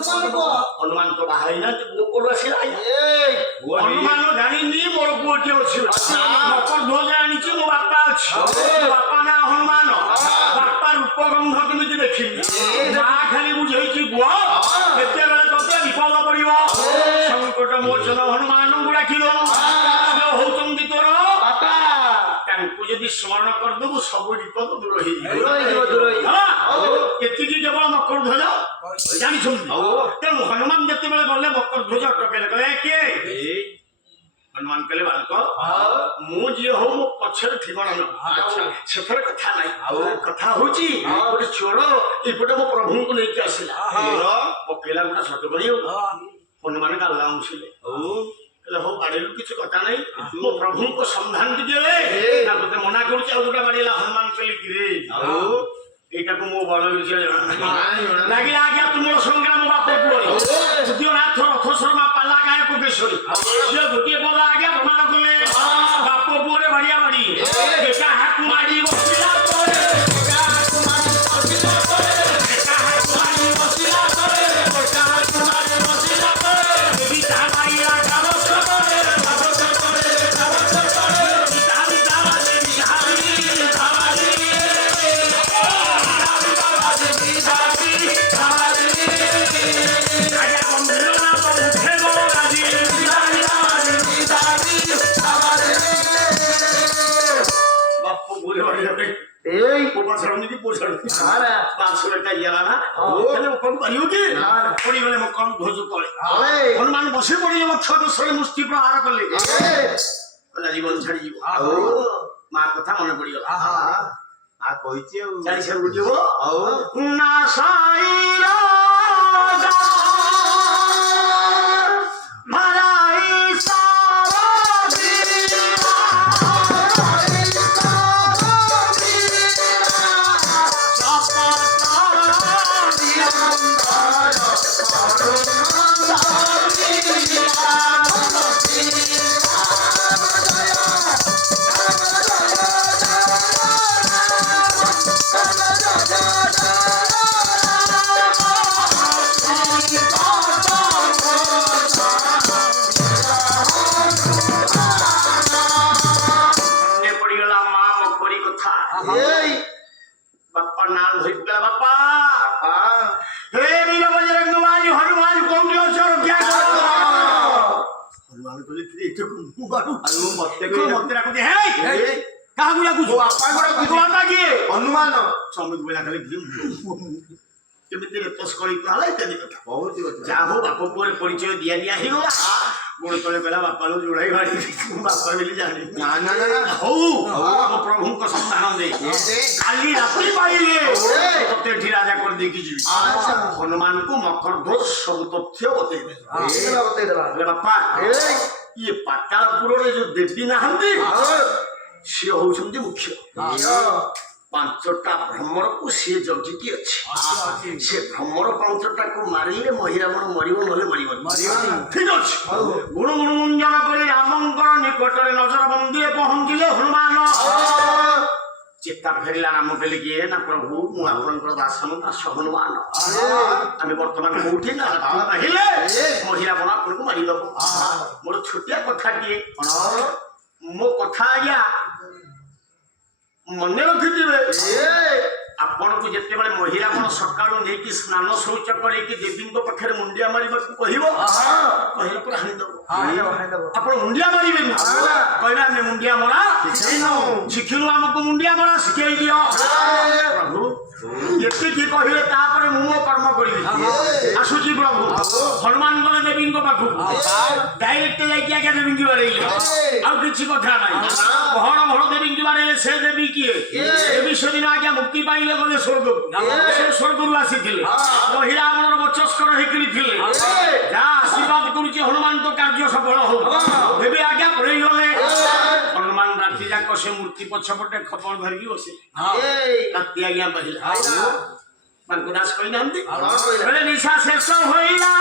ହନୁମାନ ତ ବାହା ହେଇନାହାନ୍ତି ପୁଅ କୋଉଠୁ ଆସିଲା ହନୁମାନ ଜାଣିନି ମୋର ପୁଅଟି ଅଛି ମକର ଧ୍ୱଜ ଆଣିଛି ମୋ ବାପା ଅଛି ବାପା ନା ହନୁମାନ ବାପା ରୂପଗନ୍ଧ କେମିତି ଦେଖିଲି ମା ଖାଲି ବୁଝେଇଛି ପୁଅ କେତେବେଳେ ତତେ ବିପଦ ପଡିବ ସଂକଟ ମୋଚନ ହନୁମାନଙ୍କୁ ଡାକିଲ ସେ ହଉଛନ୍ତି ତୋର ବାପା ତାଙ୍କୁ ଯଦି ସ୍ମରଣ କରିଦେବୁ ସବୁ ବିପଦ ଦୂର ହେଇଯିବ ଏତିକି କେବଳ ମକର ଧ୍ୱଜ ଜାଣିଛନ୍ତି ତେଣୁ ହନୁମାନ ଯେତେବେଳେ ଗଲେ ମକର ଧ୍ୱଜ ଅଟକେଇଲେ କହିଲେ କିଏ ହନୁମାନ କହିଲେ ବାଳକ ମୁଁ ଯିଏ ହଉ ମୋ ପଛରେ ଠିକଣା ନବ ସେଥିରେ କଥା ନାହିଁ କଥା ହଉଛି ଗୋଟେ ଚୋର ଏପଟେ ମୋ ପ୍ରଭୁଙ୍କୁ ନେଇକି ଆସିଲା ପକେଇଲା ଗୋଟେ ସତ କରି ହନୁମାନ ଗାଲା ଉଁସିଲେ ହଉ ବାଡେଇଲୁ କିଛି କଥା ନାହିଁ ମୋ ପ୍ରଭୁଙ୍କ ସନ୍ଧାନ ଟିକେ ନା ତତେ ମନା କରୁଛି ଆଉ ଗୋଟେ ବାଡେଇଲା ହନୁମାନ କହିଲେ କିରେ এইটাকে মো বড় কিছু লাগিলা আজ্ঞা তুমর সংগ্রাম বাপ পুরী দ্বিতীয় নাথ রথ শর্মা পাল্লা গায়ে কোকেশ্বরী সে গোটিয়ে পদ আজ্ঞা প্রমাণ কলে বাপ পুরে বাড়িয়া বাড়ি একা হাত মারি বসিলা করে একা হাত মারি বসিলা করে একা হাত মারি বসিলা করে একা হাত মারি বসিলা করে দেবী তামাইয়া কাবস করে কাবস করে কাবস করে বিধান দাওয়ালে বিহারি দাওয়ালি হনুমান বসে পড়িলে মক্ষরে মুষ্টি প্রহার কলে জীবন ছাড়ি যাব মা কথা মনে পড়িগলা কইছি চাই সে বুঝিব না সাইরা বাপ্পা নাম ধরিলা বাপ্পা হে বীর বজরঙ্গ বালি হনুমান কোউঠি অছো রক্ষা কর হনুমান কইলে তুই এটুকু মুবারু আলু মতে রাখতে হে কাহাকু ডাকুছো বাপ্পা ডাকুছো কোনটা কি হনুমান সমিত বলা খালি কেমিতি রেতস করি তাহলে ইত্যাদি কথা বহুত কথা যা হো বাপ পুরে পরিচয় দিয়া নিয়া হিগলা গোড় তলে গলা বাপালো জোড়াই বাড়ি বাপা বলি জানি না না না হউ প্রভুଙ୍କ সন্ধান দে কালি রাত্রি পাইলে ততে এଠି রাজা করে দেখি ଯିବି হনুମାନଙ୍କୁ মকর ধ্বজ ସବୁ তথ্য বতেই দে বাপা ଇଏ ପାତାଳପୁରରେ ଯୋଉ ଦେବୀ ନାହାନ୍ତି ସିଏ ହଉଛନ୍ତି ମୁଖ୍ୟ ପାଞ୍ଚଟା ଭ୍ରମରକୁ ସିଏ ଜଗିକି ଅଛି ସେ ଭ୍ରମର ପାଞ୍ଚଟାକୁ ମାରିଲେ ମହିରାବଣ ମରିବ ନହେଲେ ମରିବନି ଠିକ ଅଛି ଗୁଣ ଗୁଣଗୁଞ୍ଜନ କରି ରାମଙ୍କର ନିକଟରେ ନଜର ବନ୍ଦୀରେ ପହଞ୍ଚିଲେ ହନୁମାନ ଚେତା ଫେରିଲା ରାମ କହିଲେ କିଏ ନା ପ୍ରଭୁ ମୁଁ ଆପଣଙ୍କର ଦାସନ ଦାସ ହନୁମାନ ଆମେ ବର୍ତ୍ତମାନ କୋଉଠି ନା ହେଲେ ମହିରାବଣ ଆପଣଙ୍କୁ ମାରିଦବ ମୋର ଛୋଟିଆ କଥାଟିଏ ମୋ କଥା ଆଜ୍ଞା ମନେ ରଖିଥିବେ ଆପଣଙ୍କୁ ଯେତେବେଳେ ମହିରାବଣ ସକାଳୁ ନେଇକି ସ୍ନାନ ଶୌଚ କରେଇକି ଦେବୀଙ୍କ ପାଖରେ ମୁଣ୍ଡିଆ ମାରିବାକୁ କହିବ କହିଲା ପରେ ହାଣିଦବ ଆପଣ ମୁଣ୍ଡିଆ ମାରିବେନି କହିବେ ଆମେ ମୁଣ୍ଡିଆ ମରା ଶିଖିଲୁ ଆମକୁ ମୁଣ୍ଡିଆ ମରା ଶିଖେଇ ଦିଅ ପ୍ରଭୁ ଏତିକି କହିଲେ ତାପରେ ମୁଁ ମୋ କର୍ମ କରିବି ଆସୁଛି ପ୍ରଭୁ ହନୁମାନ ଗଲେ ଦେବୀଙ୍କ ପାଖକୁ ଡାଇରେକ୍ଟ ଯାଇକି ଆଜ୍ଞା ଦେବୀଙ୍କୁ ବାଡେଇଲେ ଆଉ କିଛି କଥା ନାହିଁ ଭଣ ଭଣ ଦେବୀଙ୍କୁ ବାଡେଇଲେ ସେ ଦେବୀ କିଏ ଦେବୀ ସେଦିନ ଆଜ୍ଞା ମୁକ୍ତି ପାଇଲେ ଗଲେ ସ୍ୱର୍ଗକୁ ସେ ସ୍ୱର୍ଗରୁ ଆସିଥିଲେ ମହିରାବଣର ବଚସ୍କର ହେଇକିରି ଥିଲେ ଯାହା ଆଶୀର୍ବାଦ କରୁଛି ହନୁମାନ ତ କାର୍ଯ୍ୟ ସଫଳ ହଉ ଦେବୀ ଆଜ୍ଞା ପଳେଇ ଗଲେ ହନୁମାନ ରାତି ଯାକ ସେ ମୂର୍ତ୍ତି ପଛପଟେ ଖପଣ ଧରିକି ବସିଲେ ରାତି ଆଜ୍ଞା ପାଇଲା ତାଙ୍କୁ ଦାସ କହିନାହାନ୍ତି ନିଶା ଶେଷ ହୋଇଲା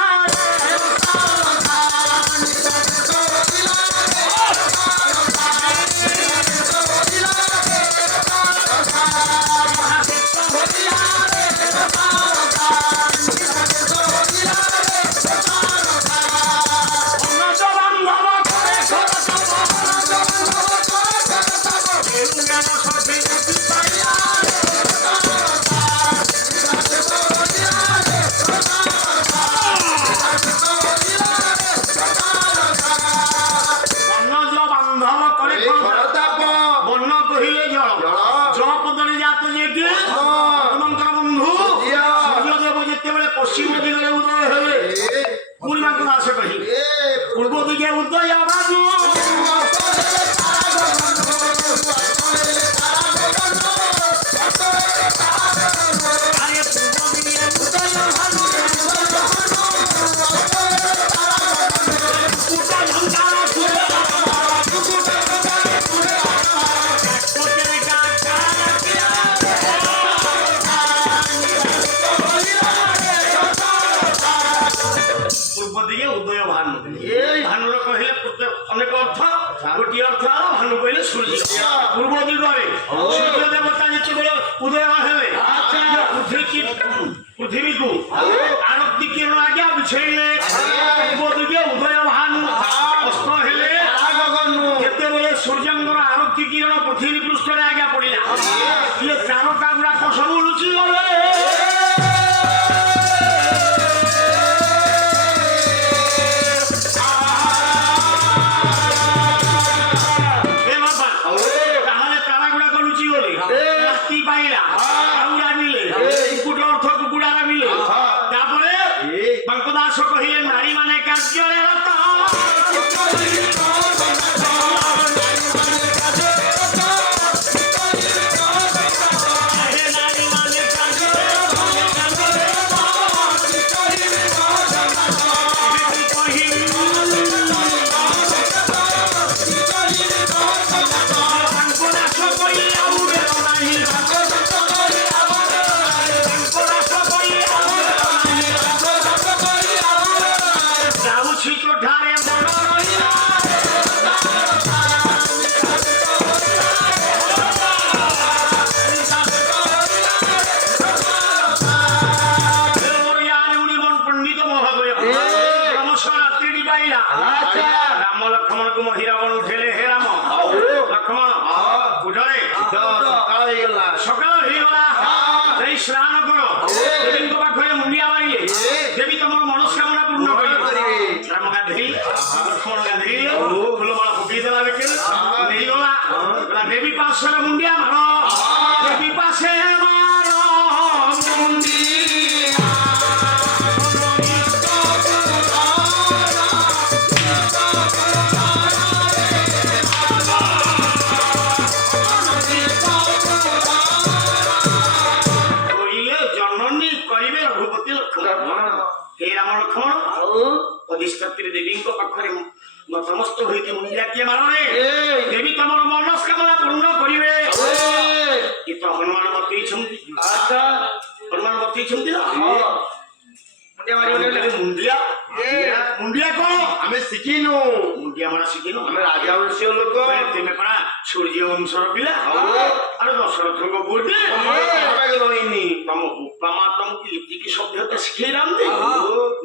দিকে উদয় ভানু আরে পূর্ব দিকে উদয় ভানু দিকে উদয় ভানু এই ভানুর কহিলে অনেক অর্থ গোটিয়ে অর্থ আর ভানু কহিলে সূর্য পূর্ব দিগরে সূর্য দেবতা যেତେବେଳେ উদয় ହେଲେ পৃথিবীକୁ ଆରତି କିରଣ ଆଜ୍ଞା ବିଛେଇଲେ ପୂର୍ବ ଦିଗେ ଉଦୟ ଭାନୁ ଅସ୍ତ ହେଲେ ଯେତେବେଳେ ସୂର୍ଯ୍ୟଙ୍କର ଆରତି କିରଣ ପୃଥିବୀ ପୃଷ୍ଠରେ ଆଜ୍ଞା ପଡ଼ିଲା ଇଏ ତାରକା ଗୁଡାକ ସବୁ ଲୁଚି ଗଲେ দাস কহিলে নারী মানে কার্যের সকাল হয়েগলা এই স্নান কর দেবীଙ୍କ পাখରେ ମୁଣ୍ଡିଆ ମାରିଲେ ଦେବୀ ତମର ମନସ୍କାମନା ପୂର୍ଣ୍ଣ କରିବେ ରାମ ଗାଧେଇ ଲକ୍ଷ୍ମଣ ଗାଧେଇ ଫୁଲମାଳ ପକେଇ ଦେଲା ବେକରେ ନେଇଗଲା ଦେବୀ ପାଶରେ ମୁଣ୍ଡିଆ ମାର ଦେବୀ ପାଶେ ମାର ମୁଣ୍ଡିଆ ଅଧିଷ୍ଠାତ୍ରୀ ଦେବୀଙ୍କ ପାଖରେ ନତମସ୍ତ ହୋଇକି ମୁଣ୍ଡିଆ କିଏ ମାରରେ ଦେବୀ ତମର ମନସ୍କାମନା ପୂର୍ଣ୍ଣ କରିବେ ଏ ତ ହନୁମାନ ବତେଇଛନ୍ତି ହନୁମାନ ବତେଇଛନ୍ତି ମୁଣ୍ଡିଆ ମୁଣ୍ଡିଆ କଣ ଆମେ ଶିଖିନୁ ମୁଣ୍ଡିଆ ମାରା ଶିଖିନୁ ଆମେ ରାଜା ବଂଶୀୟ ଲୋକ ତେମେ ପରା ସୂର୍ଯ୍ୟ ବଂଶର ପିଲା ଆରେ ଦଶରଥଙ୍କ ପୁଅଟେ ରହିନି ତମ ବାପା ମା ତମକୁ ଏତିକି ସଭ୍ୟତା ଶିଖେଇ ନାହାନ୍ତି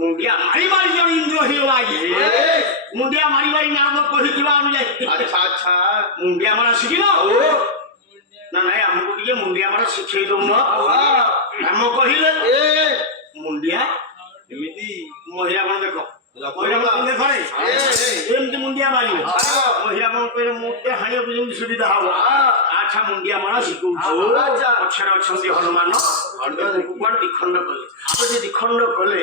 ମୁଣ୍ଡିଆ ମାରି ମାରି ଜଣେ ଇନ୍ଦ୍ର ହେଇଗଲା ମୁଣ୍ଡିଆ ମାରି ମାରି ନାମ କହିଥିବା ଅନୁଯାୟୀ ମୁଣ୍ଡିଆ ମାରା ଶିଖିନ ନା ନାଇଁ ଆମକୁ ଟିକେ ମୁଣ୍ଡିଆ ମାରା ଶିଖେଇ ଦଉନ ଆମ କହିଲେ ମୁଣ୍ଡିଆ ଏମିତି ମହିଳା କଣ ଦେଖ ଏମିତି ମୁଣ୍ଡିଆ ମାରିବ ମହିଳା କଣ କହିଲେ ମୋତେ ହାଣିବାକୁ ଯେମିତି ସୁବିଧା ହବ ଆଚ୍ଛା ମୁଣ୍ଡିଆ ମାରା ଶିଖଉଛୁ ପଛରେ ଅଛନ୍ତି ହନୁମାନ କୁଆଡେ ଦ୍ୱିଖଣ୍ଡ କଲେ ଯଦି ଦ୍ୱିଖଣ୍ଡ କଲେ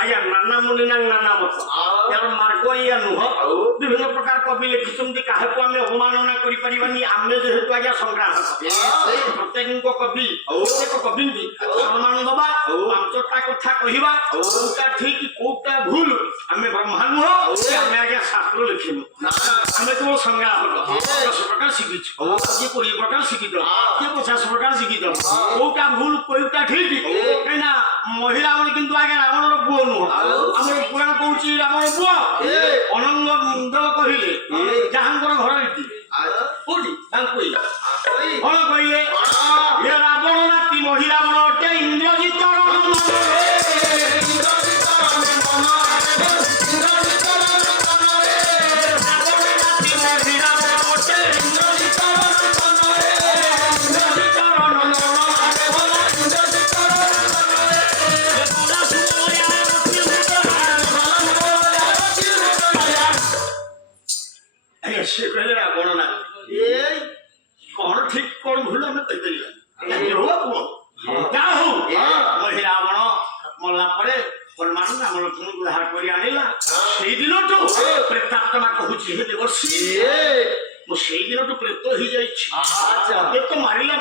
ଆଜ୍ଞା ନାନା ମୁନି ନା ନାନା ମତ ଏହାର ମାର୍ଗ ଏଇଆ ନୁହଁ ବିଭିନ୍ନ ପ୍ରକାର କବି ଲେଖିଛନ୍ତି କାହାକୁ ଆମେ ଅବମାନନା କରିପାରିବାନି ଆମେ ଯେହେତୁ ଆଜ୍ଞା ସଂଗ୍ରାମ ପ୍ରତ୍ୟେକଙ୍କ କବି ପ୍ରତ୍ୟେକ କବିଙ୍କୁ ସମ୍ମାନ ଦବା ପାଞ୍ଚଟା କଥା କହିବା କୋଉଟା ଠିକ କୋଉଟା ଭୁଲ ଆମେ ବ୍ରହ୍ମା ନୁହଁ ଆମେ ଆଜ୍ଞା ଶାସ୍ତ୍ର ଲେଖିନୁ ଆମେ କେବଳ ସଂଗ୍ରାମ 10 ପ୍ରକାର ଶିଖିଛୁ କିଏ 20 ପ୍ରକାର ଶିଖିଛ କିଏ 50 ପ୍ରକାର ଶିଖିଛ କୋଉଟା ଭୁଲ କୋଉଟା ଠିକ କାହିଁକିନା ମହିଳା ଆମର କିନ୍ତୁ ଆଜ୍ଞା ରାବଣର ପୁଅ ନୁହଁ ଆମର ପୁରାଣ କହୁଛି ରାବଣ ପୁଅ ଅନଙ୍ଗ ଦେବ କହିଲେ ଯାହାଙ୍କର ଘର ଏଠି କୋଉଠି ତାଙ୍କୁ କଣ କହିଲେ ଏ ରାବଣ ନାତି ମହିଳା ବଣ ଅଟେ ଇନ୍ଦ୍ରଜିତର ମାନ ନାମ ଲକ୍ଷ୍ମଣକୁ ବାହାର କରି ଆଣିଲା ସେଇ ଦିନଠୁ ପ୍ରେତାତ୍ମା କହୁଛି ହେ ଦେବର୍ଷି ମୁଁ ସେଇ ଦିନଠୁ ପ୍ରେତ ହେଇଯାଇଛି ପ୍ରେତ ମାରିଲା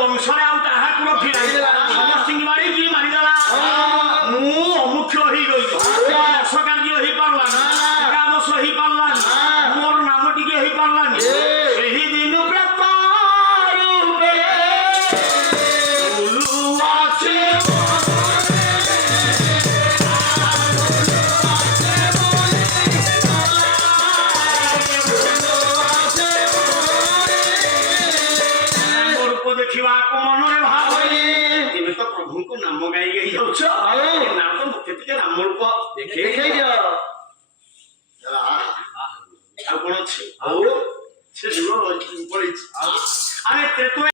ବଂଶରେ ଆଉ କାହାକୁ ରଖିଲା ସମସ୍ତଙ୍କୁ ମାରିକି ମାରିଦେଲା ମୁଁ ଅମୁଖ୍ୟ ହେଇଗଲି ଦଶ କାର୍ଯ୍ୟ ହେଇପାରିଲାନି ଏକାଦଶ ହେଇପାରିଲାନି ମୋର ନାମ ଟିକେ ହେଇପାରିଲାନି ସେହି ଦିନ ପ୍ରେତ ରୂପେ ବୁଲୁଅଛି ଦେଖିବାକୁ ମନରେ ଭାବ ଏବେ ତ ପ୍ରଭୁଙ୍କୁ ନାମ ଗାଇ ଗାଇ ଯାଉଛ ନାମ ତ ମତେ ଟିକେ ନାମ ରୂପ ଦେଖେଇ ଦିଅ ଆଉ କଣ ଅଛି ଆଉ ସେ ଜୀବ ପଳେଇଛି ଆରେ